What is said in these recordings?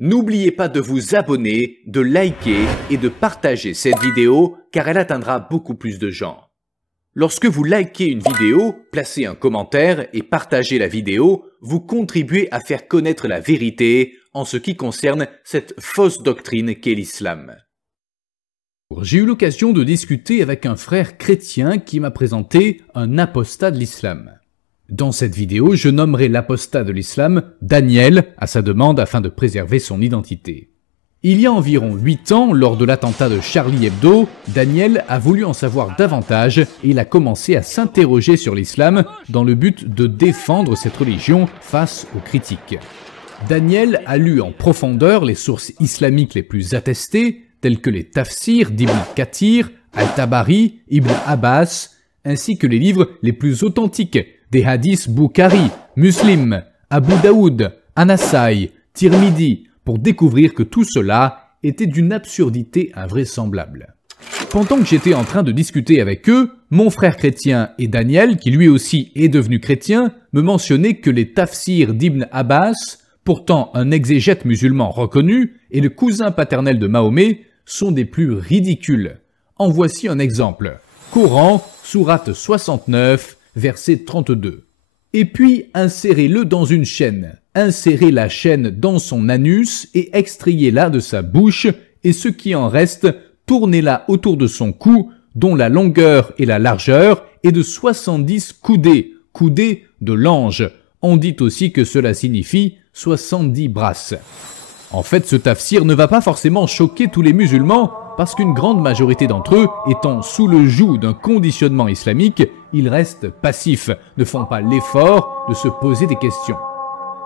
N'oubliez pas de vous abonner, de liker et de partager cette vidéo car elle atteindra beaucoup plus de gens. Lorsque vous likez une vidéo, placez un commentaire et partagez la vidéo, vous contribuez à faire connaître la vérité en ce qui concerne cette fausse doctrine qu'est l'islam. J'ai eu l'occasion de discuter avec un frère chrétien qui m'a présenté un apostat de l'islam. Dans cette vidéo, je nommerai l'apostat de l'islam Daniel à sa demande afin de préserver son identité. Il y a environ 8 ans, lors de l'attentat de Charlie Hebdo, Daniel a voulu en savoir davantage et il a commencé à s'interroger sur l'islam dans le but de défendre cette religion face aux critiques. Daniel a lu en profondeur les sources islamiques les plus attestées, telles que les tafsirs d'Ibn Kathir, Al-Tabari, Ibn Abbas, ainsi que les livres les plus authentiques, des hadiths Bukhari, Muslim, Abu Daoud, An-Nasai, Tirmidhi, pour découvrir que tout cela était d'une absurdité invraisemblable. Pendant que j'étais en train de discuter avec eux, mon frère chrétien et Daniel, qui lui aussi est devenu chrétien, me mentionnaient que les tafsirs d'Ibn Abbas, pourtant un exégète musulman reconnu et le cousin paternel de Mahomet, sont des plus ridicules. En voici un exemple. Coran, sourate 69, verset 32. Et puis, insérez-le dans une chaîne. Insérez la chaîne dans son anus et extrayez-la de sa bouche, et ce qui en reste, tournez-la autour de son cou, dont la longueur et la largeur est de 70 coudées, coudées de l'ange. On dit aussi que cela signifie 70 brasses. En fait, ce tafsir ne va pas forcément choquer tous les musulmans, parce qu'une grande majorité d'entre eux, étant sous le joug d'un conditionnement islamique, ils restent passifs, ne font pas l'effort de se poser des questions.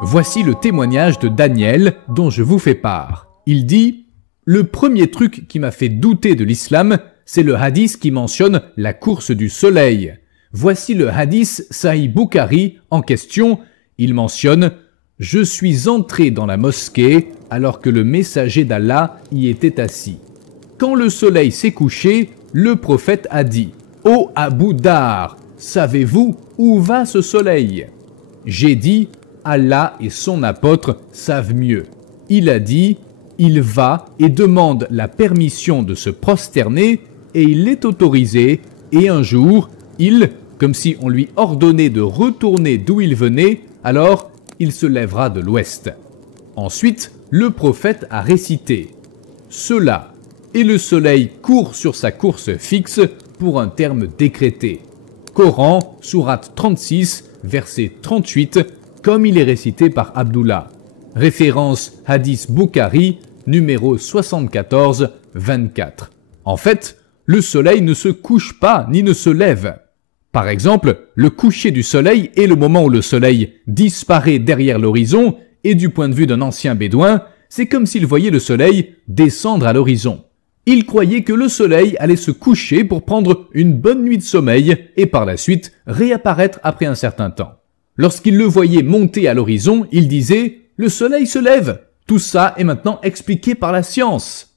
Voici le témoignage de Daniel dont je vous fais part. Il dit « Le premier truc qui m'a fait douter de l'islam, c'est le hadith qui mentionne la course du soleil. Voici le hadith Sahih Bukhari en question. Il mentionne « Je suis entré dans la mosquée alors que le messager d'Allah y était assis. Quand le soleil s'est couché, le prophète a dit « Ô Abu Dar, savez-vous où va ce soleil ?» J'ai dit « Allah et son apôtre savent mieux. » Il a dit « Il va et demande la permission de se prosterner et il est autorisé et un jour, il, comme si on lui ordonnait de retourner d'où il venait, alors il se lèvera de l'ouest. » Ensuite, le prophète a récité « Cela, et le soleil court sur sa course fixe pour un terme décrété. » Coran, sourate 36, verset 38, comme il est récité par Abdullah. Référence Hadith Bukhari, numéro 74, 24. En fait, le soleil ne se couche pas ni ne se lève. Par exemple, le coucher du soleil est le moment où le soleil disparaît derrière l'horizon et du point de vue d'un ancien bédouin, c'est comme s'il voyait le soleil descendre à l'horizon. Il croyait que le soleil allait se coucher pour prendre une bonne nuit de sommeil et par la suite réapparaître après un certain temps. Lorsqu'il le voyait monter à l'horizon, il disait « Le soleil se lève !» Tout ça est maintenant expliqué par la science.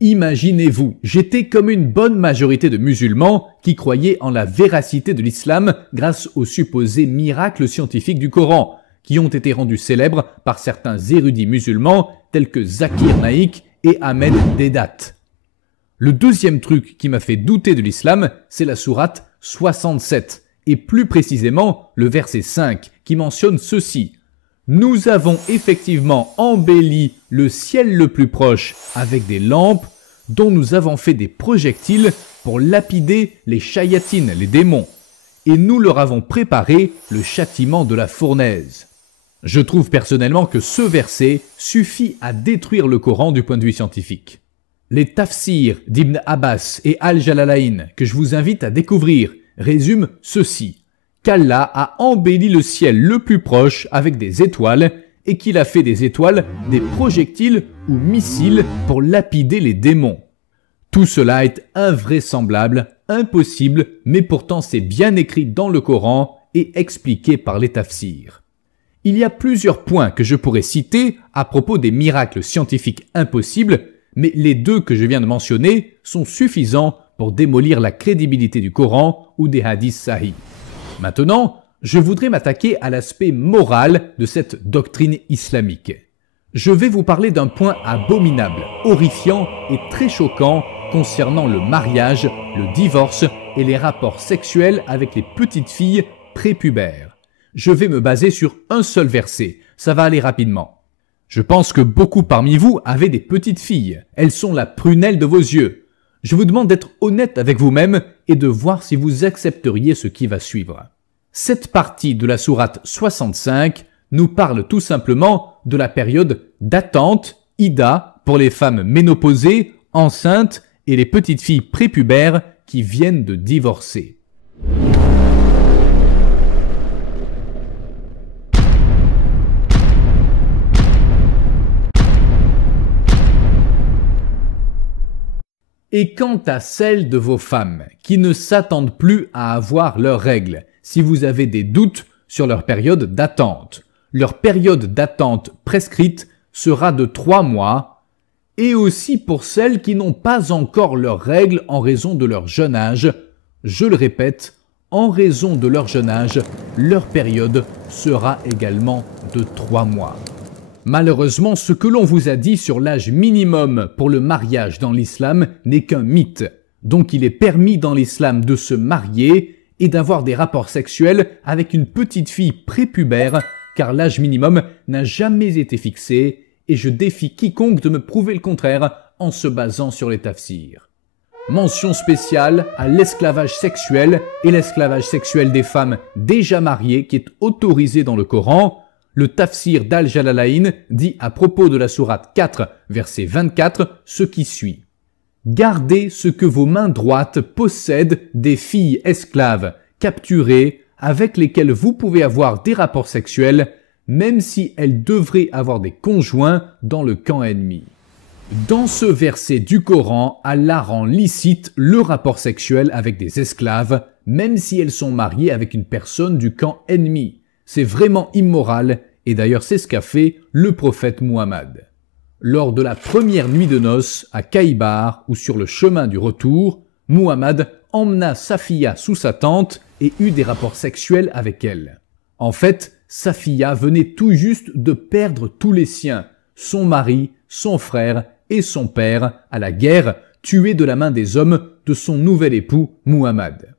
Imaginez-vous, j'étais comme une bonne majorité de musulmans qui croyaient en la véracité de l'islam grâce aux supposés miracles scientifiques du Coran, qui ont été rendus célèbres par certains érudits musulmans tels que Zakir Naik et Ahmed Deedat. Le deuxième truc qui m'a fait douter de l'islam, c'est la sourate 67, et plus précisément le verset 5 qui mentionne ceci. « Nous avons effectivement embelli le ciel le plus proche avec des lampes dont nous avons fait des projectiles pour lapider les shayatines, les démons, et nous leur avons préparé le châtiment de la fournaise. » Je trouve personnellement que ce verset suffit à détruire le Coran du point de vue scientifique. Les tafsirs d'Ibn Abbas et Al-Jalalayn que je vous invite à découvrir résument ceci, qu'Allah a embelli le ciel le plus proche avec des étoiles et qu'il a fait des étoiles des projectiles ou missiles pour lapider les démons. Tout cela est invraisemblable, impossible, mais pourtant c'est bien écrit dans le Coran et expliqué par les tafsirs. Il y a plusieurs points que je pourrais citer à propos des miracles scientifiques impossibles, mais les deux que je viens de mentionner sont suffisants pour démolir la crédibilité du Coran ou des hadiths sahih. Maintenant, je voudrais m'attaquer à l'aspect moral de cette doctrine islamique. Je vais vous parler d'un point abominable, horrifiant et très choquant concernant le mariage, le divorce et les rapports sexuels avec les petites filles prépubères. Je vais me baser sur un seul verset, ça va aller rapidement. Je pense que beaucoup parmi vous avez des petites filles, elles sont la prunelle de vos yeux. Je vous demande d'être honnête avec vous-même et de voir si vous accepteriez ce qui va suivre. Cette partie de la sourate 65 nous parle tout simplement de la période d'attente, Ida, pour les femmes ménopausées, enceintes et les petites filles prépubères qui viennent de divorcer. Et quant à celles de vos femmes qui ne s'attendent plus à avoir leurs règles, si vous avez des doutes sur leur période d'attente, leur période d'attente prescrite sera de 3 mois, et aussi pour celles qui n'ont pas encore leurs règles en raison de leur jeune âge, je le répète, en raison de leur jeune âge, leur période sera également de 3 mois. Malheureusement, ce que l'on vous a dit sur l'âge minimum pour le mariage dans l'islam n'est qu'un mythe. Donc il est permis dans l'islam de se marier et d'avoir des rapports sexuels avec une petite fille prépubère, car l'âge minimum n'a jamais été fixé et je défie quiconque de me prouver le contraire en se basant sur les tafsirs. Mention spéciale à l'esclavage sexuel et l'esclavage sexuel des femmes déjà mariées qui est autorisé dans le Coran. Le tafsir d'Al-Jalalayn dit à propos de la sourate 4, verset 24, ce qui suit. « Gardez ce que vos mains droites possèdent des filles esclaves, capturées, avec lesquelles vous pouvez avoir des rapports sexuels, même si elles devraient avoir des conjoints dans le camp ennemi. » Dans ce verset du Coran, Allah rend licite le rapport sexuel avec des esclaves, même si elles sont mariées avec une personne du camp ennemi. C'est vraiment immoral, et d'ailleurs c'est ce qu'a fait le prophète Muhammad. Lors de la première nuit de noces à Khaybar ou sur le chemin du retour, Muhammad emmena Safiya sous sa tente et eut des rapports sexuels avec elle. En fait, Safiya venait tout juste de perdre tous les siens, son mari, son frère et son père, à la guerre, tués de la main des hommes de son nouvel époux Muhammad.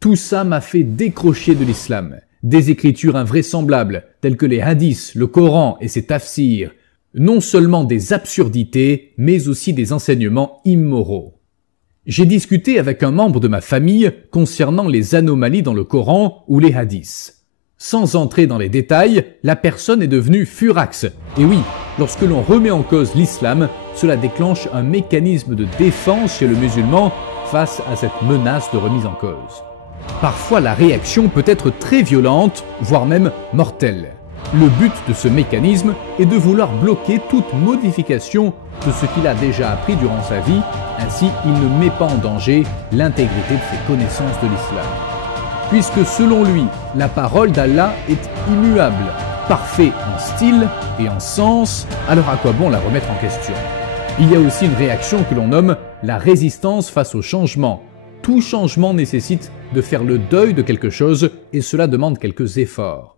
Tout ça m'a fait décrocher de l'islam. Des écritures invraisemblables, telles que les hadiths, le Coran et ses tafsirs, non seulement des absurdités, mais aussi des enseignements immoraux. J'ai discuté avec un membre de ma famille concernant les anomalies dans le Coran ou les hadiths. Sans entrer dans les détails, la personne est devenue furax. Et oui, lorsque l'on remet en cause l'islam, cela déclenche un mécanisme de défense chez le musulman face à cette menace de remise en cause. Parfois, la réaction peut être très violente, voire même mortelle. Le but de ce mécanisme est de vouloir bloquer toute modification de ce qu'il a déjà appris durant sa vie, ainsi il ne met pas en danger l'intégrité de ses connaissances de l'islam. Puisque selon lui, la parole d'Allah est immuable, parfait en style et en sens, alors à quoi bon la remettre en question? Il y a aussi une réaction que l'on nomme la résistance face au changement. Tout changement nécessite de faire le deuil de quelque chose et cela demande quelques efforts.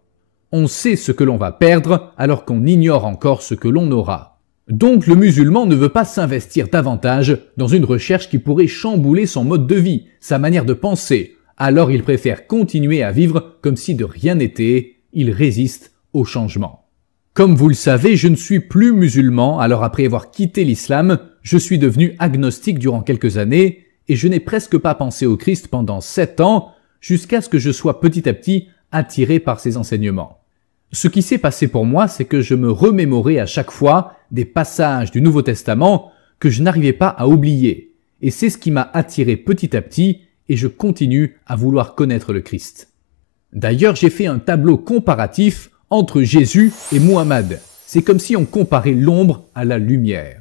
On sait ce que l'on va perdre alors qu'on ignore encore ce que l'on aura. Donc le musulman ne veut pas s'investir davantage dans une recherche qui pourrait chambouler son mode de vie, sa manière de penser. Alors il préfère continuer à vivre comme si de rien n'était, il résiste au changement. Comme vous le savez, je ne suis plus musulman, alors après avoir quitté l'islam, je suis devenu agnostique durant quelques années et je n'ai presque pas pensé au Christ pendant 7 ans, jusqu'à ce que je sois petit à petit attiré par ses enseignements. Ce qui s'est passé pour moi, c'est que je me remémorais à chaque fois des passages du Nouveau Testament que je n'arrivais pas à oublier. Et c'est ce qui m'a attiré petit à petit et je continue à vouloir connaître le Christ. D'ailleurs, j'ai fait un tableau comparatif entre Jésus et Muhammad. C'est comme si on comparait l'ombre à la lumière.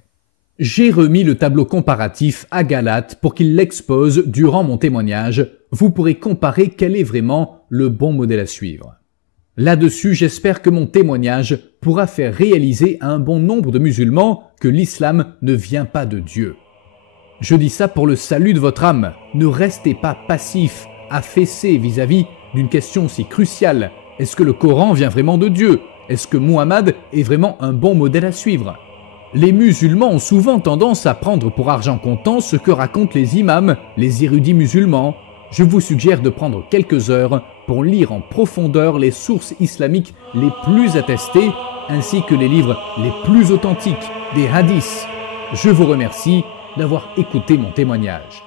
J'ai remis le tableau comparatif à Galate pour qu'il l'expose durant mon témoignage. Vous pourrez comparer quel est vraiment le bon modèle à suivre. Là-dessus, j'espère que mon témoignage pourra faire réaliser à un bon nombre de musulmans que l'islam ne vient pas de Dieu. Je dis ça pour le salut de votre âme. Ne restez pas passif, affaissé vis-à-vis d'une question si cruciale. Est-ce que le Coran vient vraiment de Dieu? Est-ce que Muhammad est vraiment un bon modèle à suivre? Les musulmans ont souvent tendance à prendre pour argent comptant ce que racontent les imams, les érudits musulmans. Je vous suggère de prendre quelques heures pour lire en profondeur les sources islamiques les plus attestées, ainsi que les livres les plus authentiques, des hadiths. Je vous remercie d'avoir écouté mon témoignage.